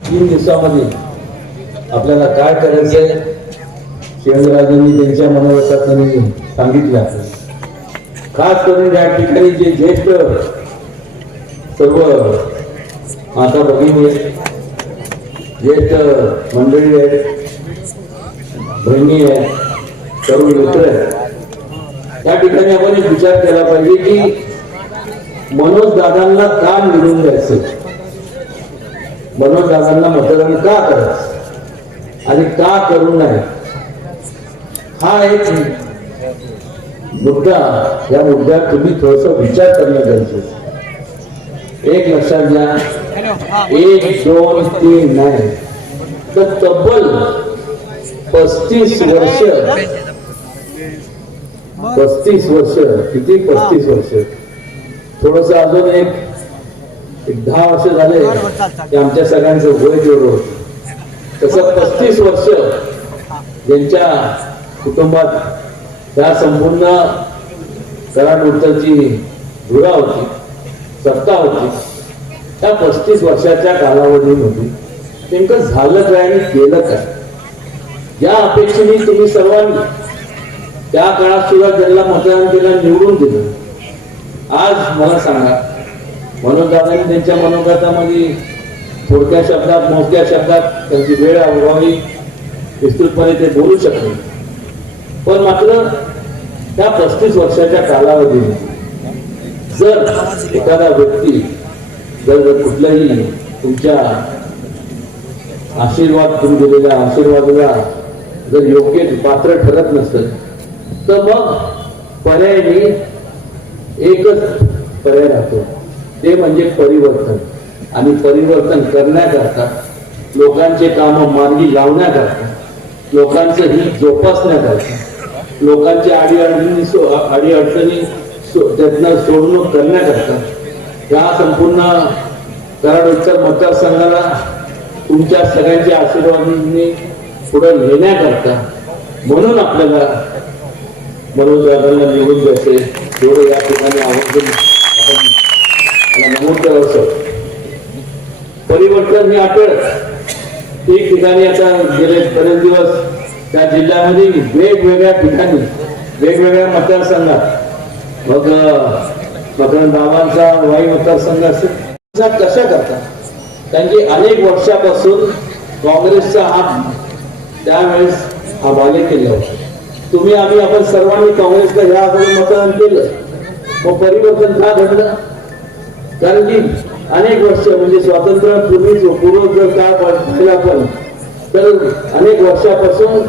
तीन दिवसामध्ये आपल्याला काय करायचंय शिवेंद्रराजांनी त्यांच्या मनोगतात सांगितलं खास करून या ठिकाणी जे ज्येष्ठ सर्व माता भगिनी आहेत ज्येष्ठ मंडळी आहेत बहिणी आहेत सर्व मित्र आहेत त्या ठिकाणी आपण एक विचार केला पाहिजे की मनोज दादांना काम मिळून द्यायचं मनोजदादांना मतदान का करायचं? आणि का करू नये? हा एक मुद्दा या मुद्द्यात तुम्ही थोडस विचार करणं गरजेचं एक लक्षात घ्या. एक दोन तीन नाही. तर तब्बल पस्तीस वर्ष पस्तीस वर्ष किती? पस्तीस वर्ष. थोडस अजून एक एक दहा वर्ष झाले की आमच्या सगळ्यांचं वय जेवढं होतं. तसं पस्तीस वर्ष ज्यांच्या कुटुंबात त्या संपूर्ण कराड उत्तरची धुरा होती सत्ता होती त्या पस्तीस वर्षाच्या कालावधीमध्ये नेमकं झालं काय आणि केलं काय? या अपेक्षेने तुम्ही सर्वांनी त्या काळात सुद्धा त्यांना मतदान केलं निवडून दिलं. आज मला सांगा म्हणून मनोजदादांनी त्यांच्या मनोगतामध्ये थोडक्या शब्दात मोजक्या शब्दात त्यांची वेळ अभावी विस्तृतपणे ते बोलू शकले. पण मात्र त्या पस्तीस वर्षाच्या कालावधी जर एखादा व्यक्ती जर जर कुठल्याही तुमच्या आशीर्वाद तुम्ही दिलेल्या आशीर्वादाला जर योग्य पात्र ठरत नसेल तर मग पर्यायी एकच पर्याय राहतो. ते म्हणजे परिवर्तन. आणि परिवर्तन करण्याकरता लोकांचे काम मार्गी लावण्याकरता लोकांचं हित जोपासण्याकरता लोकांच्या अडीअडचणी सो अडीअडचणी सो त्यातनं सोडणूक करण्याकरता या संपूर्ण कराड उत्तर मतदारसंघाला तुमच्या सगळ्यांच्या आशीर्वादांनी पुढे नेण्याकरता म्हणून आपल्याला मनोज दादांना निवडून द्यायचे. एवढं या ठिकाणी आवर्जून आपण नमूद परिवर्तन हे अटळ ठिकाणी आता गेले बरेच दिवस त्या जिल्ह्यामध्ये वेगवेगळ्या ठिकाणी वेगवेगळ्या मतदारसंघात. मग मतदान दावांचा वाई मतदारसंघ असेल. कशा करतात त्यांची अनेक वर्षापासून काँग्रेसचा हा त्यावेळेस हा बाले केला होता. तुम्ही आम्ही आपण सर्वांनी काँग्रेसला या अगोदर मतदान केलं. मग परिवर्तन का घडलं? कारण की अनेक वर्ष म्हणजे स्वातंत्र्यापूर्वी पूर्व जर काळ पाहिला आपण तर अनेक वर्षापासून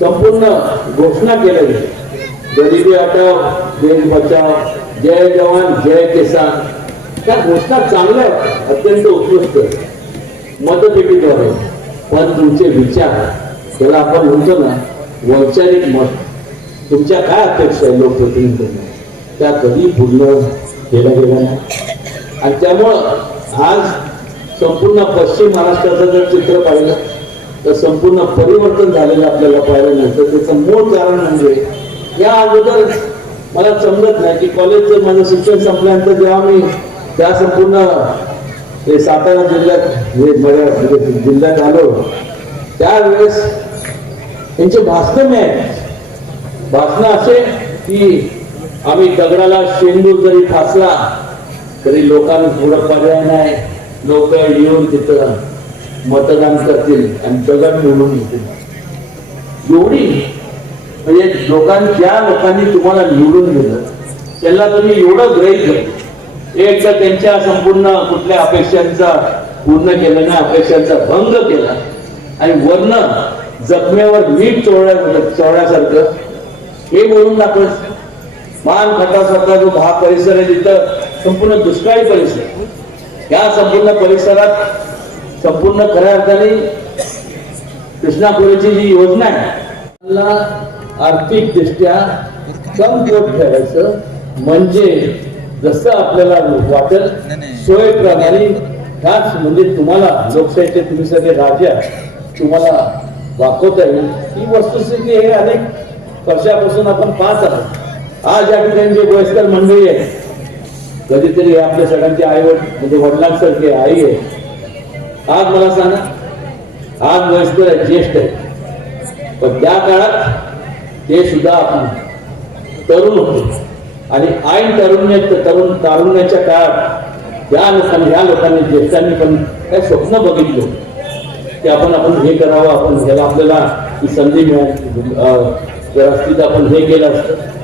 संपूर्ण घोषणा केल्या गरिबी हटाव देश बचाव जय जवान जय किसान. त्या घोषणा चांगल्या अत्यंत उत्कृष्ट. मतपेटीद्वारे पण तुमचे विचार त्याला आपण म्हणतो ना वैचारिक मत. तुमच्या काय अपेक्षा आहे लोकप्रतिनिधींना? त्या कधी पूर्ण केल्या गेल्या. नाही आणि त्यामुळं आज संपूर्ण पश्चिम महाराष्ट्राचं जर चित्र पाहिलं तर संपूर्ण परिवर्तन झालेलं आपल्याला पाहायला मिळतं. त्याचं मूळ कारण म्हणजे या अगोदर मला समजत नाही की कॉलेजचं माझं शिक्षण संपल्यानंतर जेव्हा मी त्या संपूर्ण हे सातारा जिल्ह्यात म्हणजे जिल्ह्यात आलो त्यावेळेस त्यांचे भाषणं मी आहेत. भाषणं असे की आम्ही दगडाला शेंदूर जरी ठासला तरी लोकांना पुढं पर्याय नाही. लोक येऊन तिथं मतदान करतील आणि दगड निवडून येतील. एवढी म्हणजे लोकांनी ज्या लोकांनी तुम्हाला निवडून दिलं. त्यांना तुम्ही एवढं ग्रहित केलं एक तर त्यांच्या संपूर्ण कुठल्या अपेक्षांचा पूर्ण केलं नाही अपेक्षांचा भंग केला. आणि वर्ण जखमेवर मीठ चोळण्या चोळण्यासारखं हे बोलून दाखवलं. मान खटासारखा जो हा परिसर आहे तिथं संपूर्ण दुष्काळी परिसर. या संपूर्ण परिसरात संपूर्ण खऱ्या अर्थाने कृष्णा खोरेची जी योजना आहे त्याला आर्थिक दृष्ट्या कमजोर ठेवायचं म्हणजे जसं आपल्याला वाटेल सोय प्रणाली ह्याच म्हणजे तुम्हाला लोकशाहीचे तुम्ही सगळे राजा तुम्हाला दाखवता येईल. ही वस्तुस्थिती हे अनेक वर्षापासून आपण पाहत आहोत. आज या ठिकाणी जे वयस्कर मंडळी आहे कधीतरी हे आपल्या सगळ्यांचे आई म्हणजे वडिलांसारखे आई आहे आज मला सांगा आज वयस्कर आहे ज्येष्ठ आहे पण त्या काळात ते सुद्धा आपण तरुण होते. आणि ऐन तरुण्य तरुण तारुण्याच्या काळात त्या लोकांनी ह्या लोकांनी ज्येष्ठांनी पण काय स्वप्न बघितलं. की आपण आपण हे करावं आपण ह्याला आपल्याला ही संधी मिळाली. आपण हे केलं असतं.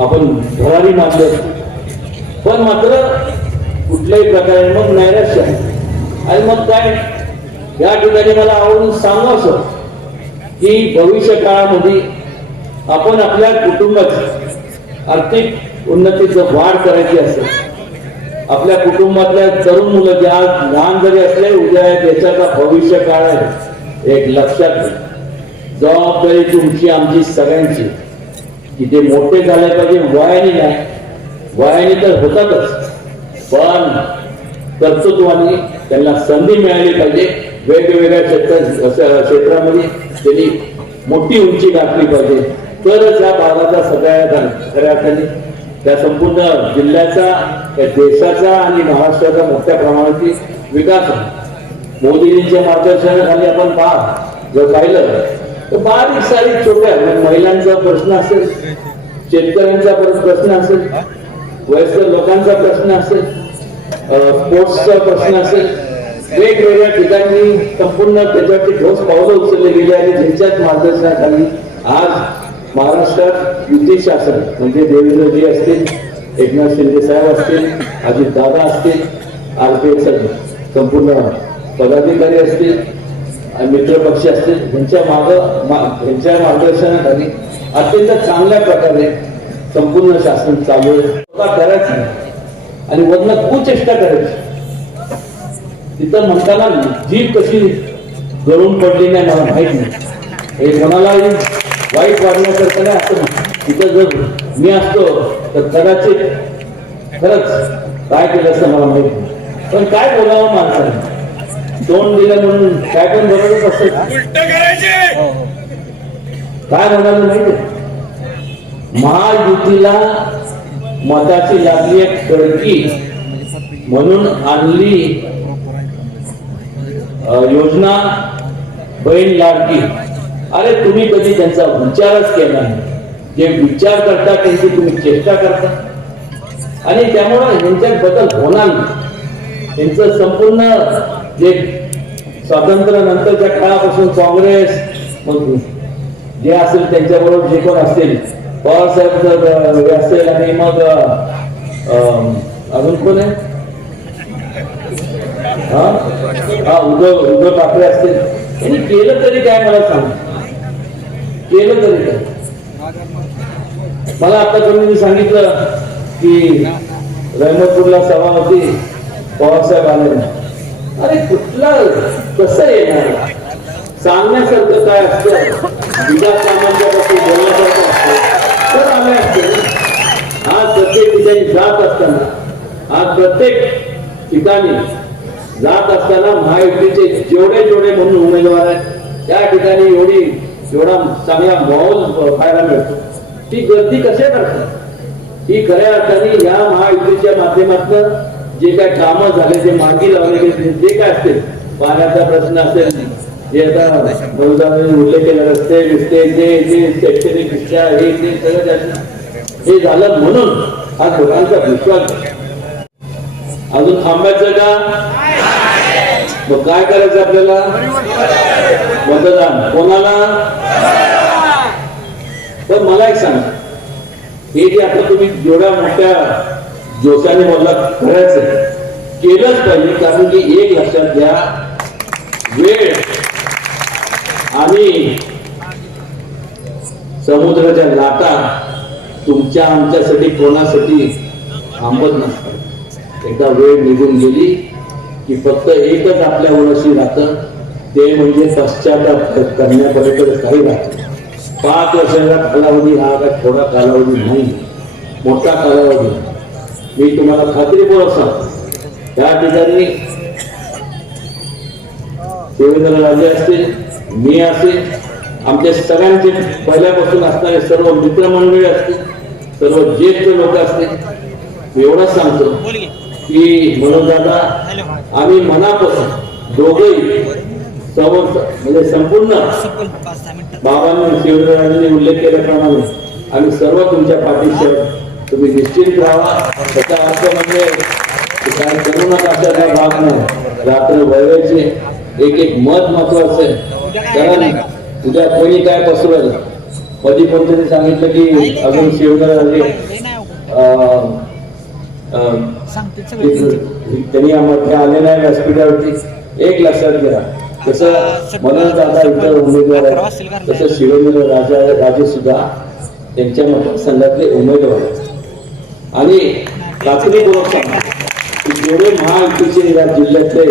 आपण भरारी मारली पण मात्र कुठल्याही प्रकारे मग नैराश्य आणि मग काय? या ठिकाणी मला आवडून सांगावं की भविष्य काळामध्ये आपण आपल्या कुटुंबाची आर्थिक उन्नतीचं वाढ करायची असेल. आपल्या कुटुंबातल्या तरुण मुलं जे आज लहान जरी असले उद्या देशाचा भविष्य काळ आहे. एक लक्षात जबाबदारी तुमची आमची सगळ्यांची. की ते मोठे झाले पाहिजे वयाने नाही. वयाने तर होतातच. पण कर्तृत्वाने त्यांना संधी मिळाली पाहिजे. वेगवेगळ्या क्षेत्र क्षेत्रामध्ये त्यांनी मोठी उंची गाठली पाहिजे. तरच या भागाचा सगळ्या खऱ्या अर्थाने त्या संपूर्ण जिल्ह्याचा त्या देशाचा आणि महाराष्ट्राचा मोठ्या प्रमाणाची विकास होईल. मोदीजींच्या मार्गदर्शनाखाली आपण पहा. जर पाहिलं तर. बारीक सारीक छोट्या महिलांचा प्रश्न असेल शेतकऱ्यांचा प्रश्न असेल वयस्कर लोकांचा प्रश्न असेल स्पोर्ट्सचा प्रश्न असेल वेगवेगळ्या ठिकाणी संपूर्ण त्याच्यावरती ठोस पावलं उचलले गेली आणि ज्यांच्याच मार्गदर्शनाखाली आज महाराष्ट्रात युती शासन म्हणजे देवेंद्रजी असतील एकनाथ शिंदे साहेब असतील अजित दादा असतील आर पी संपूर्ण पदाधिकारी असतील आणि मित्र पक्षी असतील यांच्या माग यांच्या मार्गदर्शनाखाली अत्यंत चांगल्या प्रकारे संपूर्ण शासन चालू आहे. करायचं नाही. आणि खूप कुचेष्टा करायची. तिथं म्हणताना जीभ कशी गळून पडली नाही मला माहीत नाही. हे कोणालाही वाईट वाढण्याकरता नाही असं तिथं जर मी असतो तर कदाचित खरंच काय केलं असं मला माहीत नाही. पण काय बोलावं माणसाने? तोंड दिलं म्हणून काय पण बरोबरच असेल उलट करायचे! काय म्हणाले माहिती महायुतीला मताची लागली एक कडकी म्हणून आणली योजना बहीण लाडकी. अरे तुम्ही कधी त्यांचा विचारच केला नाही. जे विचार करता त्यांची तुम्ही चेष्टा करता. आणि त्यामुळं यांच्यात बदल होणार नाही. त्यांचं संपूर्ण जे स्वातंत्र्य नंतरच्या काळापासून काँग्रेस जे असेल त्यांच्याबरोबर जे कोण असतील पवार जर असेल आणि मग अं, अजून कोण आहे? हा? हा उद्धव उद्धव ठाकरे असतील. यांनी केलं तरी काय मला सांग. केलं तरी काय? मला आता कोणी सांगितलं की रहमतपूरला सभा होती पवारसाहेब आले नाही. अरे कुठला कसं येणार? सांगण्यासारखं काय असतं? विकास कामांच्या बोलण्यासारखं असतं तर आम्ही असतो. आज प्रत्येक ठिकाणी जात असताना आज प्रत्येक ठिकाणी जात असताना महायुतीचे जेवढे जेवढे म्हणून उमेदवार आहेत त्या ठिकाणी एवढी एवढा चांगला माहोल पाहायला मिळतो. ती गर्दी कसे करतात? ही खऱ्या अर्थाने या महायुतीच्या माध्यमातून जे काय कामं झाले जे मार्गी लावले जे- जे काय असतील पाण्याचा प्रश्न असेल. जे आता बहुधाने उल्लेख केला रस्ते बिस्ते जे जे शैक्षणिक दृष्ट्या हे ते सगळं हे झालं म्हणून आज लोकांचा विश्वास अजून थांबायचं का? मग काय करायचं आपल्याला? मतदान. कोणाला? तर मला एक सांगा. हे जे आता तुम्ही जेवढ्या मोठ्या जोशाने मला करायचं केलंच पाहिजे कारण की एक लक्षात घ्या वेळ आणि समुद्राच्या लाटा तुमच्या आमच्यासाठी कोणासाठी थांबत नसतात. एकदा वेळ निघून गेली की फक्त एकच आपल्या ओळशी राहतं ते म्हणजे पश्चाताप करण्यापर्यंत काही राहत पाच वर्षाचा कालावधी हा काय थोडा कालावधी नाही मोठा कालावधी मी तुम्हाला खात्रीपूर्वक सांगतो त्या ठिकाणी देवेंद्र राजे असतील मी असेल आमच्या सगळ्यांचे पहिल्यापासून असणारे सर्व मित्रमंडळी असतील सर्व ज्येष्ठ लोक असतील मी एवढंच सांगतो की म्हणून दादा आम्ही मनापासून दोघंही समोर म्हणजे संपूर्ण बाबांनी शिवराजांनी उल्लेख केल्याप्रमाणे आम्ही सर्व तुमच्या पाठीशी तुम्ही निश्चित राहा. त्याचा अर्थ म्हणजे काय करू नका अशाचा भाग नाही रात्र वळवायचे. एक एक मत महत्वाचं आहे. कारण उद्या कोणी काय पसरल कधी कोणतरी सांगितलं की अजून शिवराजे अं, त्यांनी आम्हाला आले नाही व्यासपीठावरती. एक लक्षात घ्या. तसं मनोज दादा इतर उमेदवार आहेत तसं शिवेंद्र राजा राजे सुद्धा त्यांच्या मतदारसंघातले उमेदवार आहेत. आणि खात्रीपूर्वक सांगा की जेवढे महायुतीचे या जिल्ह्यातले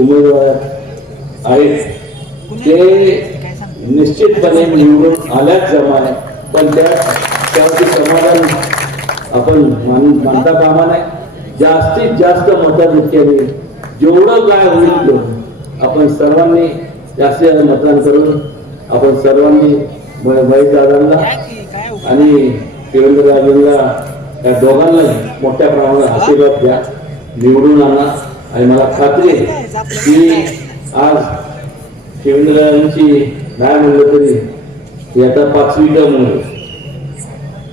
उमेदवार आहेत. ते निश्चितपणे निवडून आल्याच जमाने पण त्या त्यावरती समाधान आपण मानता कामा नाही जास्तीत जास्त मताधिक्याने जेवढं काय होईल तेवढं आपण सर्वांनी जास्तीत जास्त मतदान करून आपण सर्वांनी भाई दादांना आणि देवेंद्र राजेंना या दोघांनाही मोठ्या प्रमाणात आशीर्वाद द्या. निवडून आणा. आणि मला खात्री आहे की आज शिवेंद्रांची नाही म्हणलं तरी याचा पाचवी टर्म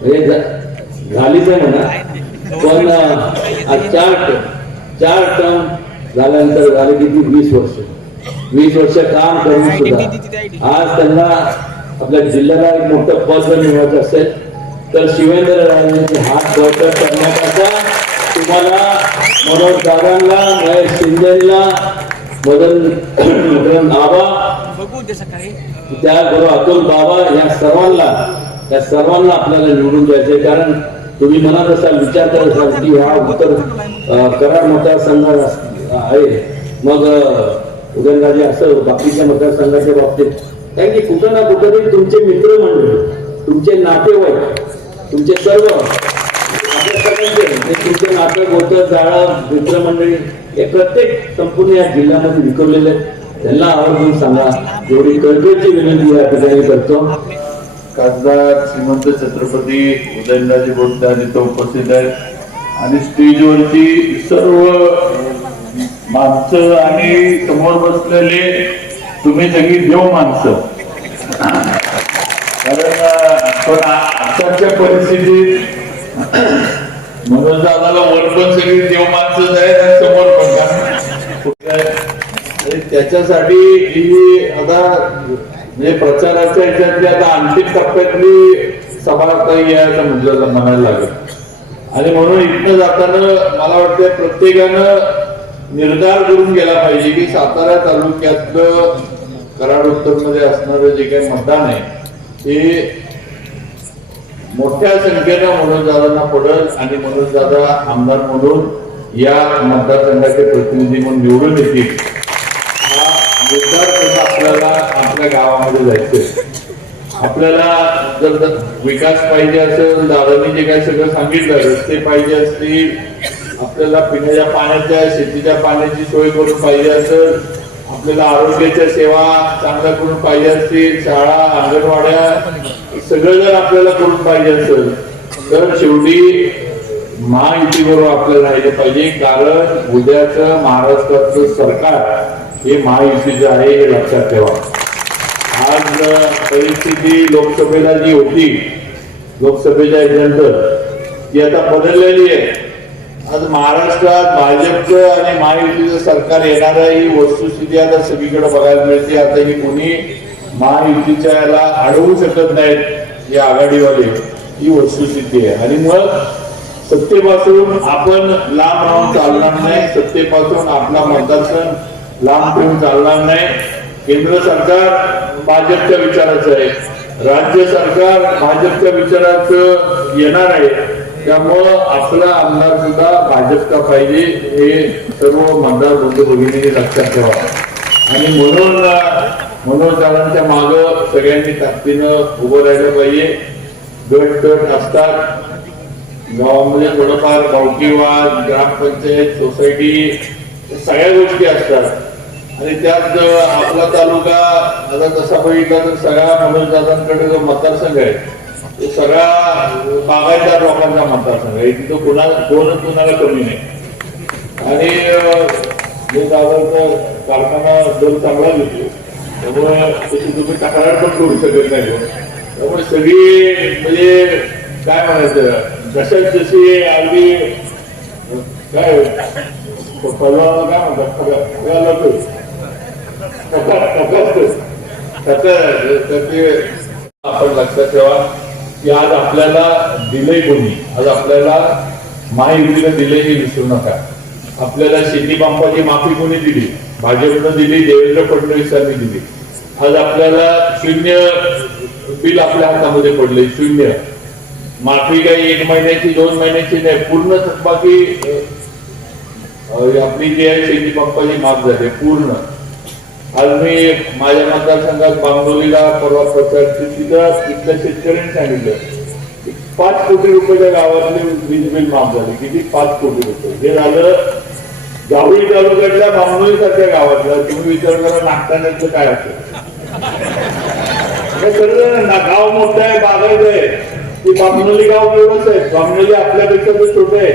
हे म्हणजे झालीच आहे म्हणा. पण चार आज चार चार टर्म झाल्यानंतर झाले किती? वीस वर्ष. वीस वर्ष काम करून सुद्धा. आज त्यांना आपल्या जिल्ह्याला एक मोठं पद जर मिळवायचं असेल तर शिवेंद्र राजेंचे हात बळकट करण्याकरता तुम्हाला मनोज दादांना महेश शिंदेला मदन मदन आबा बघू त्याबरोबर अतुल बाबा या सर्वांना या सर्वांना आपल्याला निवडून द्यायचे कारण तुम्ही म्हणत असाल विचार करत असाल की हा उत्तर करार कराड मतदारसंघ आहे. मग उदयनराजे असं बाकीच्या मतदारसंघाच्या बाबतीत कारण की कुठं ना कुठंतरी तुमचे मित्र मंडळी तुमचे नातेवाईक तुमचे सर्व आपल्या सगळ्यांचे तुमचे नाटक होतं जाळा मित्रमंडळी हे प्रत्येक संपूर्ण या जिल्ह्यामध्ये विकवलेले त्यांना आवर्जून सांगा एवढी कळकळीची विनंती या ठिकाणी करतो. खासदार श्रीमंत छत्रपती उदयनराजे बोलतात इथं उपस्थित आहेत. आणि स्टेजवरती सर्व माणसं आणि समोर बसलेले तुम्ही सगळी देव माणसं. कारण पण आताच्या परिस्थितीत मनोज दादाला वर पण सगळी देव माणसं आहेत आणि समोर पण त्याच्यासाठी ही आता म्हणजे प्रचाराच्या ह्याच्यातली आता अंतिम टप्प्यातली सभा आता आहे असं म्हटलं म्हणायला लागेल. आणि म्हणून इथनं जाताना मला वाटतं प्रत्येकानं निर्धार करून गेला पाहिजे की सातारा तालुक्यातलं कराड उत्तरमध्ये असणारं जे काही मतदान आहे ते मोठ्या संख्येनं मनोजदादांना पडल आणि मनोजदादा आमदार म्हणून या मतदारसंघाचे प्रतिनिधी म्हणून निवडून येतील. हा मुद्दा आपल्याला आपल्या गावामध्ये जायचंय. आपल्याला जर विकास पाहिजे असेल दादांनी जे काही सगळं सांगितलं रस्ते पाहिजे असतील आपल्याला पिण्याच्या पाण्याच्या शेतीच्या पाण्याची सोय करून पाहिजे असेल आपल्याला आरोग्याच्या सेवा चांगल्या करून पाहिजे असतील शाळा अंगणवाड्या सगळं जर आपल्याला करून पाहिजे असेल तर शेवटी महायुतीबरोबर आपल्याला राहिले पाहिजे. कारण उद्याचं महाराष्ट्राचं सरकार हे महायुतीचं आहे हे लक्षात ठेवा. आज परिस्थिती लोकसभेला जी होती लोकसभेच्या याच्यानंतर ती आता बदललेली आहे. आज महाराष्ट्रात भाजपचं आणि महायुतीचं सरकार येणार ही वस्तुस्थिती आता सगळीकडे बघायला मिळते. आता ही कोणी महायुतीच्या याला अडवू शकत नाहीत हे आघाडीवाले. ही वस्तुस्थिती आहे. आणि मग सत्तेपासून आपण लांब राहून चालणार नाही. सत्तेपासून आपला मतदारसंघ लांब ठेवून चालणार नाही. केंद्र सरकार भाजपच्या विचाराचं आहे. राज्य सरकार भाजपच्या विचाराचं येणार आहे. त्यामुळं आपला आमदार सुद्धा भाजपचा पाहिजे. हे सर्व मतदार बंधू भगिनी लक्षात ठेवा. आणि म्हणून मनोजदारांच्या माग सगळ्यांनी ताकदीनं उभं राहिलं पाहिजे. गट गट असतात. गावामध्ये थोडंफार गावकीवाद ग्रामपंचायत सोसायटी सगळ्या गोष्टी असतात. आणि त्यात आपला तालुका आता तसा बघितला तर सगळा मनोजदादांकडे जो मतदारसंघ आहे तो सगळा बागायतदार लोकांचा मतदारसंघ आहे. तिथं कुणा कोणच कुणाला कमी नाही. आणि अं, जे कारखाना दोन चांगला घेतो त्यामुळे त्याची तुम्ही तक्रार पण करू शकत नाही. त्यामुळे सगळी म्हणजे काय म्हणायचं जशात जशी अगदी काय पलवाला काय म्हणतात सगळं- आपण लक्षात ठेवा की आज आपल्याला दिले कोणी. आज आपल्याला महायुतीनं दिले हे विसरू नका. आपल्याला शेती पंपाची माफी कोणी दिली? भाजपनं दिली देवेंद्र फडणवीसांनी दिली. आज आपल्याला शून्य बिल आपल्या हातामध्ये पडले शून्य. माफी काही एक महिन्याची दोन महिन्याची नाही पूर्ण थकबाकी आपली जी आहे शेती पंपाची माफ झाली पूर्ण. आज मी माझ्या मतदारसंघात बांबोलीला परवा प्रचार तिथं तिथल्या शेतकऱ्यांनी सांगितलं पाच कोटी रुपये गावातले वीज बिल माफ झाले. किती? पाच कोटी रुपये. हे झालं जावळी तालुक्यातल्या बांगोली सारख्या गावातलं. तुम्ही विचार करा नागठाण्याचं काय असेल. गाव मोठं आहे बागायचं आहे. ती बामनोली गाव एवढंच आहे. बामनोली आपल्यापेक्षा तर छोटं आहे.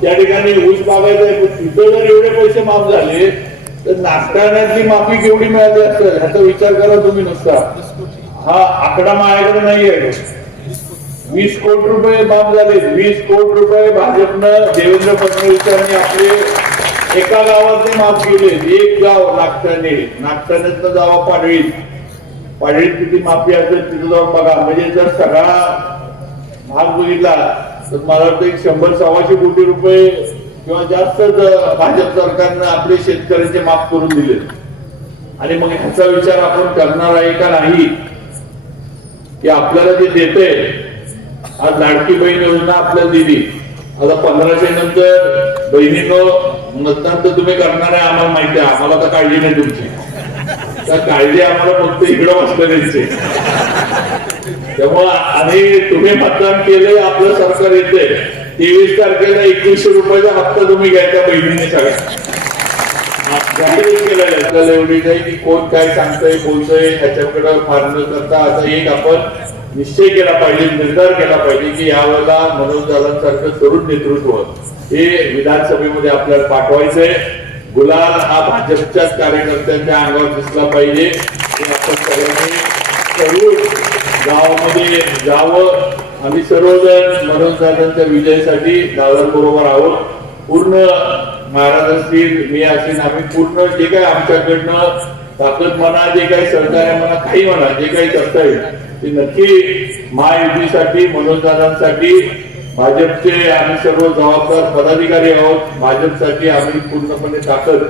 त्या ठिकाणी ऊस बागायचं आहे. तिथं जर एवढे पैसे माफ झाले तर नाश्त्याची माफी केवढी मिळाली असेल? ह्याचा विचार करा तुम्ही नुसता. हा आकडा माझ्याकडे नाही आहे वीस कोटी रुपये माफ झाले. वीस कोटी रुपये भाजपनं देवेंद्र फडणवीस यांनी आपले एका गावातले माफ केले. एक गाव नागठाणे. नागठाण्यातलं जावा पाडवीत. पाडळीत किती माफी असेल तिथे जाऊन बघा. म्हणजे जर सगळा भाग बघितला तर मला वाटतं एक शंभर सव्वाशे कोटी रुपये किंवा जास्त भाजप सरकारनं आपले शेतकऱ्यांचे माफ करून दिले. आणि मग ह्याचा विचार आपण करणार आहे का नाही की आपल्याला जे देते आज लाडकी बहीण योजना आपल्याला दिली. आता पंधराशे नंतर बहिणीनं मतदान तर तुम्ही करणार आहे आम्हाला माहिती आहे. आम्हाला तर काळजी नाही तुमची. तर काळजी आम्हाला फक्त इकडं वाचलं त्यामुळं आणि तुम्ही मतदान केले आपलं सरकार येते तेवीस तारखेला एकवीसशे रुपयाचा हप्ता तुम्ही घ्यायचा बहिणीने सगळ्या. केलेलं आपल्याला एवढी नाही की कोण काय सांगतंय बोलतंय ह्याच्याकडे फार न करता. आता एक आपण निश्चय केला पाहिजे निर्धार केला पाहिजे की यावेळेला मनोज दादांसारखं तरुण नेतृत्व हे विधानसभेमध्ये आपल्याला पाठवायचंय. गुलाल हा भाजपच्याच कार्यकर्त्यांच्या अंगावर दिसला पाहिजे. हे आपण सगळ्यांनी गावामध्ये जावं. आम्ही सर्वजण मनोज दादांच्या विजयासाठी दादांबरोबर आहोत. पूर्ण महाराज असतील मी असेल आम्ही पूर्ण जे काय आमच्याकडनं ताकद म्हणा जे काही सहकार्य म्हणा काही म्हणा जे काही करता येईल ते नक्की महायुतीसाठी मनोजदारांसाठी भाजपचे आम्ही सर्व जबाबदार पदाधिकारी आहोत. भाजपसाठी आम्ही पूर्णपणे ताकद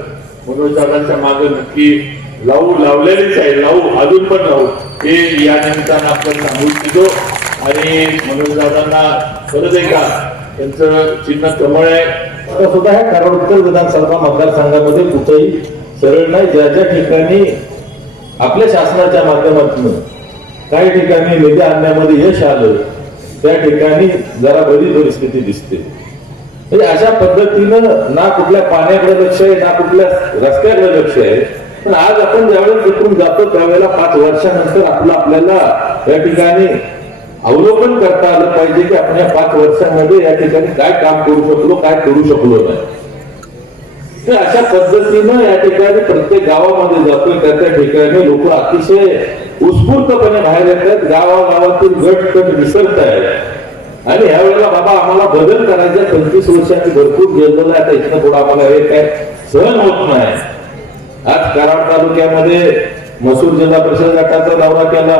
मनोजदारांच्या मागे नक्की लावू लावलेलीच आहे. लावू अजून पण लावू. हे या निमित्तानं आपण सांगू इच्छितो. आणि मनोजदारांना परत एकदा त्यांचं चिन्ह कमळ आहे. आता सुद्धा ह्या कराड उत्तर विधानसभा मतदारसंघामध्ये कुठेही सरळ नाही ज्या ज्या ठिकाणी आपल्या शासनाच्या माध्यमातून काही ठिकाणी निधी आणण्यामध्ये यश आलं त्या ठिकाणी जरा बरी परिस्थिती दिसते. म्हणजे अशा पद्धतीनं ना कुठल्या पाण्याकडे लक्ष आहे ना कुठल्या रस्त्याकडे लक्ष आहे. पण आज आपण ज्यावेळेस तिथून जातो त्यावेळेला पाच वर्षानंतर आपलं आपल्याला या ठिकाणी अवलोकन करता आलं पाहिजे की आपण या पाच वर्षांमध्ये या ठिकाणी काय काम करू शकलो काय करू शकलो नाही. तर अशा पद्धतीनं या ठिकाणी प्रत्येक गावामध्ये जातोय त्या त्या ठिकाणी लोक अतिशय उत्स्फूर्तपणे बाहेर येतात. गावागावातील गट कट विसरत आहेत. आणि यावेळेला बाबा आम्हाला बदल करायचा पंचवीस वर्षांनी भरपूर गेलेलं आहे. आता इथं पुढे आम्हाला हे काय सहन होत नाही. आज कराड तालुक्यामध्ये मसूर जिल्हा परिषद गटाचा दौरा केला.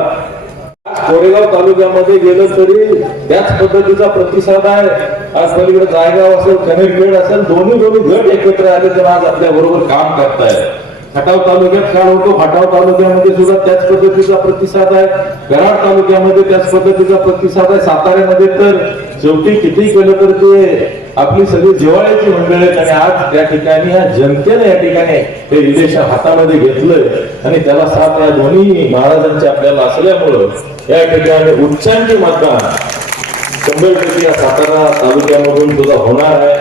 कोरेगाव तालुक्यामध्ये गेलं तरी त्याच पद्धतीचा प्रतिसाद आहे. आज पलीकडे जायगाव असेल कनेरखेड असेल दोन्ही दोन्ही गट एकत्र आले तर आज आपल्या बरोबर काम करतायत. खटाव तालुक्यात काय होतो. खटाव तालुक्यामध्ये सुद्धा त्याच पद्धतीचा प्रतिसाद आहे. कराड तालुक्यामध्ये त्याच पद्धतीचा प्रतिसाद आहे. साताऱ्यामध्ये तर शेवटी किती केलं तर ते आपली सगळी जिवाळ्याची मंडळ आहेत आणि आज त्या ठिकाणी या जनतेने या ठिकाणी हे इलेक्शन हातामध्ये घेतलंय आणि त्याला साथ या दोन्ही महाराजांचे आपल्याला असल्यामुळं या ठिकाणी उच्चांकी मतदान शंभर टक्के या सातारा तालुक्यामधून सुद्धा होणार आहे.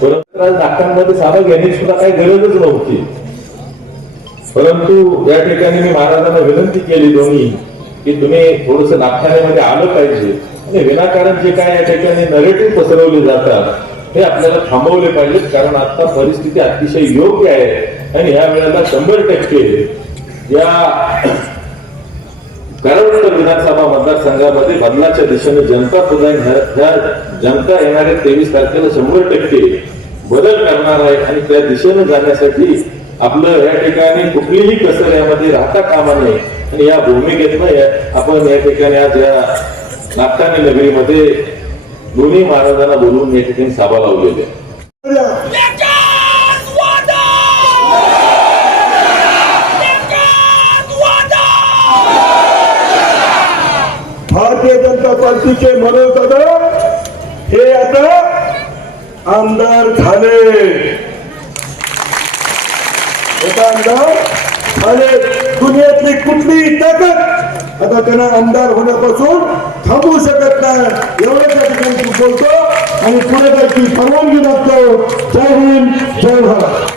परंतु आज नागठाणमध्ये साधं घेण्याची सुद्धा काही गरजच नव्हती. परंतु या ठिकाणी मी महाराजांना विनंती केली दोन्ही की तुम्ही थोडस नागठाण्यामध्ये आलं पाहिजे. आणि विनाकारण जे काय या ठिकाणी नरेटिव्ह पसरवले जातात हे आपल्याला थांबवले पाहिजेत कारण आता परिस्थिती अतिशय योग्य आहे आणि या वेळेला शंभर टक्के या कारण विधानसभा मतदारसंघामध्ये बदलाच्या दिशेने जनता पुन्हा ह्या जनता येणाऱ्या तेवीस तारखेला शंभर टक्के बदल करणार आहे आणि त्या दिशेने जाण्यासाठी आपलं या ठिकाणी कुठलीही कसर यामध्ये राहता कामा नये. आणि या भूमिकेतनं आपण या ठिकाणी आज या नागठाणे नगरीमध्ये दोन्ही महाराजांना बोलवून या ठिकाणी साबा लावलेली आहे. भारतीय जनता पार्टीचे मनोज दादा हे आता आमदार झाले. आता आमदार. झाले दुनियातली कुठलीही ताकद आता त्यांना आमदार होण्यापासून थांबवू शकत नाही. एवढं त्या ठिकाणी बोलतो. आणि पुढे जायची परवानगी दाखतो जय हिंद जय भारत.